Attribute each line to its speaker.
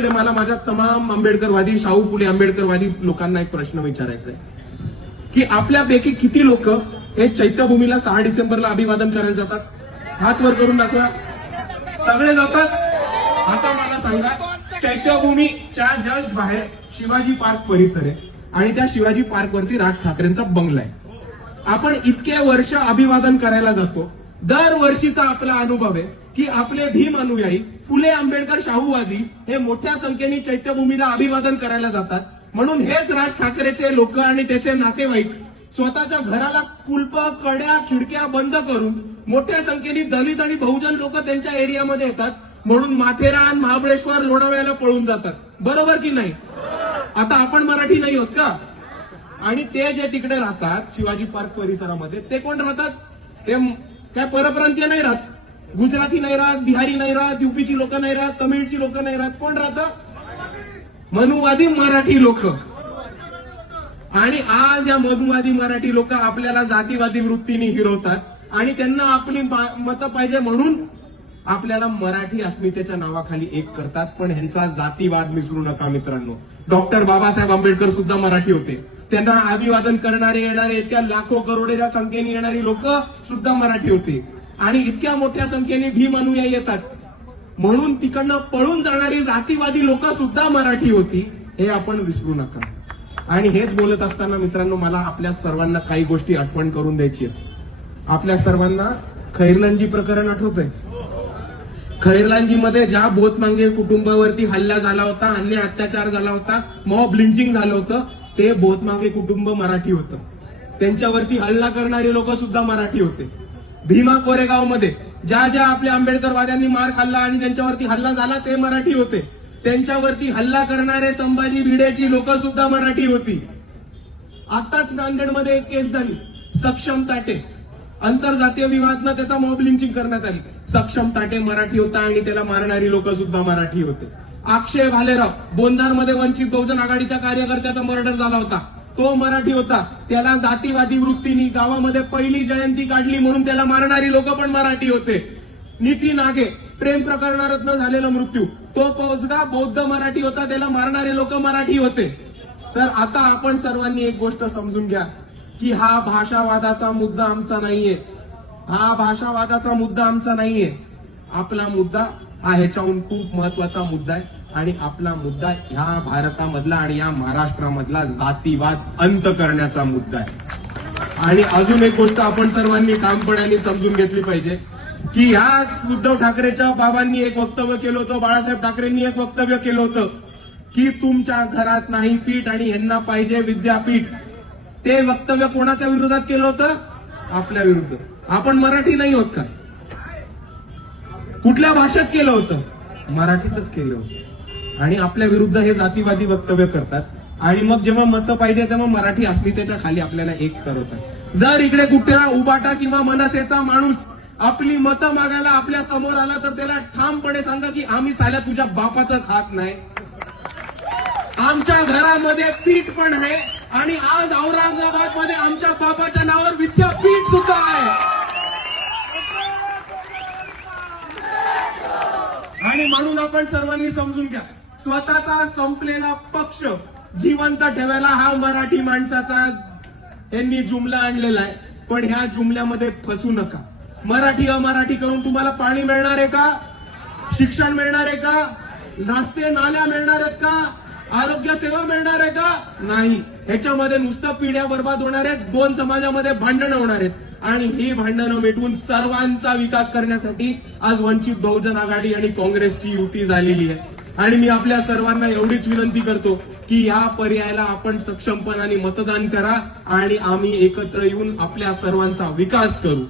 Speaker 1: इकडे मला माझ्या तमाम आंबेडकरवादी शाहू फुले आंबेडकरवादी लोकांना एक प्रश्न विचारायचा आहे की आपल्यापैकी किती लोक हे चैत्यभूमीला सहा डिसेंबरला अभिवादन करायला जातात? हात वर करून दाखवा. सगळे जातात? आता मला सांगा चैत्यभूमीच्या जस्ट बाहेर शिवाजी पार्क परिसर आहे आणि त्या शिवाजी पार्क वरती राज ठाकरेंचा बंगला आहे. आपण इतके वर्ष अभिवादन करायला जातो दरवर्षीचा आपला अनुभव आहे की आपले भीम अनुयायी फुले आंबेडकर शाहूवादी हे मोठ्या संख्येने चैत्यभूमीला अभिवादन करायला जातात. म्हणून हेच राज ठाकरेचे लोक आणि त्याचे नातेवाईक स्वतःच्या घराला कुलप कड्या खिडक्या बंद करून मोठ्या संख्येने दलित आणि बहुजन लोक त्यांच्या एरियामध्ये येतात. म्हणून माथेरान महाबळेश्वर लोणावळ्याला पळून जातात. बरोबर की नाही? आता आपण मराठी नाही होत का? आणि ते जे तिकडे राहतात शिवाजी पार्क परिसरामध्ये ते कोण राहतात? ते काय परप्रांतीय नाही राहत. गुजराती नाही राहत बिहारी नाही राहत युपीची लोक नाही राहत तमिळची लोक नाही राहत. कोण राहतं? मनुवादी मराठी लोक. आणि आज या मधुवादी मराठी लोक आपल्याला जातीवादी वृत्तीने हिरवतात आणि त्यांना आपली मतं पाहिजे म्हणून आपल्याला मराठी अस्मितेच्या नावाखाली एक करतात. पण ह्यांचा जातीवाद विसरू नका मित्रांनो. डॉक्टर बाबासाहेब आंबेडकर सुद्धा मराठी होते. त्यांना अभिवादन करणारे येणारे इतक्या लाखो करोडेच्या संख्येने येणारी लोक सुद्धा मराठी होते. आणि इतक्या मोठ्या संख्येने भीम अनुया येतात. म्हणून तिकडनं पळून जाणारी जातीवादी लोक सुद्धा मराठी होती हे आपण विसरू नका. आणि हेच बोलत असताना मित्रांनो मला आपल्या सर्वांना काही गोष्टी आठवण करून द्यायची आहेत. आपल्या सर्वांना खैरलांजी प्रकरण आठवतंय. खैरलांजी मध्ये ज्या बोतमांगे कुटुंबावरती हल्ला झाला होता अन्य अत्याचार झाला होता मॉब लिंचिंग झालं होतं ते बोतमागे कुटुंब मराठी होतं. त्यांच्यावरती हल्ला करणारे लोक सुद्धा मराठी होते. भीमा कोरेगावमध्ये ज्या ज्या आपल्या आंबेडकरवाद्यांनी मार खाल्ला आणि त्यांच्यावरती हल्ला झाला ते मराठी होते. त्यांच्यावरती हल्ला करणारे संभाजी भिडेची लोक सुद्धा मराठी होती. आताच नांदेडमध्ये एक केस झाली. सक्षम ताटे. आंतरजातीय विवाहातनं त्याचा मॉब लिंचिंग करण्यात आली. सक्षम ताटे मराठी होता आणि त्याला मारणारी लोक सुद्धा मराठी होते. अक्षय भालेराव बोंधारमध्ये वंचित बहुजन आघाडीच्या कार्यकर्त्याचा मर्डर झाला होता. तो मराठी होता. त्याला जातीवादी वृत्तीनी गावामध्ये पहिली जयंती काढली म्हणून त्याला मारणारी लोक पण मराठी होते. नितीन नागे प्रेम प्रकरणारत्न झालेला मृत्यू. तो पोचगा बौद्ध मराठी होता त्याला मारणारे लोक मराठी होते. तर आता आपण सर्वांनी एक गोष्ट समजून घ्या की हा भाषावादाचा मुद्दा आमचा नाहीये. हा भाषावादाचा मुद्दा आमचा नाहीये. आपला मुद्दा हा ह्याच्याहून खूप महत्त्वाचा मुद्दा आहे. आणि आपला मुद्दा ह्या भारतामधला आणि या महाराष्ट्रामधला जातीवाद अंत करण्याचा मुद्दा आहे. आणि अजून एक गोष्ट आपण सर्वांनी ठामपणाने समजून घेतली पाहिजे की ह्याच उद्धव ठाकरेच्या बाबांनी एक वक्तव्य केलं होतं बाळासाहेब ठाकरेंनी एक वक्तव्य केलं होतं की तुमच्या घरात नाही पीठ आणि यांना पाहिजे विद्यापीठ. ते वक्तव्य कोणाच्या विरोधात केलं होतं? आपल्या विरुद्ध. आपण मराठी नाही होत का? कुठल्या भाषेत केलं होतं? मराठीतच केलं होतं. आणि आपल्या विरुद्ध हे जातीवादी वक्तव्य करतात. आणि मग जेव्हा मतं पाहिजे तेव्हा मराठी अस्मितेच्या खाली आपल्याला एक करवतात जर इकडे कुठला उबाटा किंवा मनसेचा माणूस आपली मतं मागायला आपल्यासमोर आला तर त्याला ठामपणे सांगा की आम्ही साल्या तुझ्या बापाचं खात नाही. आमच्या घरामध्ये पीठ पण आहे आणि आज औरंगाबादमध्ये आमच्या बाबाच्या नावावर विद्यापीठ सुद्धा आहे. आणि म्हणून आपण सर्वांनी समजून घ्या. स्वतःचा संपलेला पक्ष जिवंत ठेवायला हा मराठी माणसाचा यांनी जुमला आणलेला आहे. पण ह्या जुमल्यामध्ये फसू नका. मराठी अमराठी करून तुम्हाला पाणी मिळणार आहे का? शिक्षण मिळणार आहे का? रस्ते नाल्या मिळणार आहेत का? आरोग्य सेवा मिळणार आहे का? नाही. ह्याच्यामध्ये नुसतं पिढ्या बर्बाद होणार आहेत दोन समाजामध्ये भांडणं होणार आहेत. आणि ही भांडणं मिटवून सर्वांचा विकास करण्यासाठी आज वंचित बहुजन आघाडी आणि काँग्रेसची युती झालेली आहे. आणि मी आपल्या सर्वांना एवढीच विनंती करतो की या पर्यायाला आपण सक्षमपणाने मतदान करा आणि आम्ही एकत्र येऊन आपल्या सर्वांचा विकास करू.